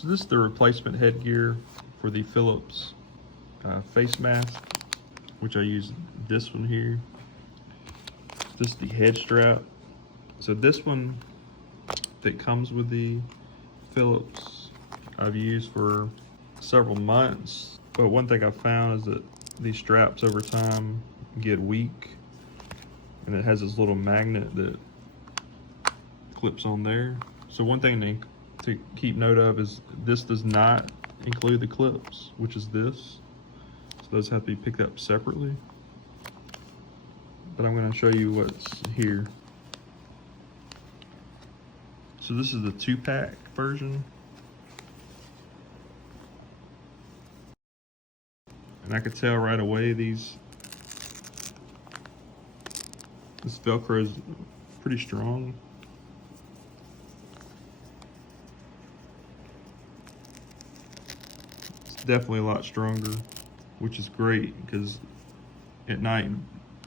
So this is the replacement headgear for the Philips face mask, which I use this one here. This is the head strap. So this one that comes with the Philips I've used for several months, but one thing I've found is that these straps over time get weak, and it has this little magnet that clips on there. So one thing to keep note of is this does not include the clips, which is this. So those have to be picked up separately. But I'm going to show you what's here. So this is the 2-pack version. And I could tell right away this Velcro is pretty strong. It's definitely a lot stronger, which is great because at night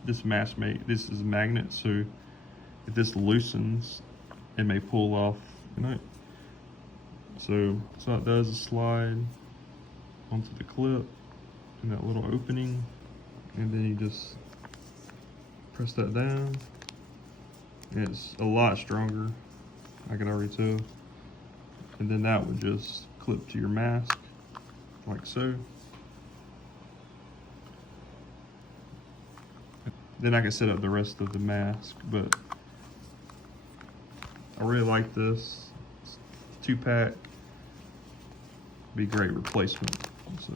this is a magnet, so if this loosens, it may pull off at night. So all it does is slide onto the clip in that little opening, and then you just press that down. And it's a lot stronger, I can already tell. And then that would just clip to your mask, like so. Then I can set up the rest of the mask, but I really like this. 2-pack, be a great replacement. So.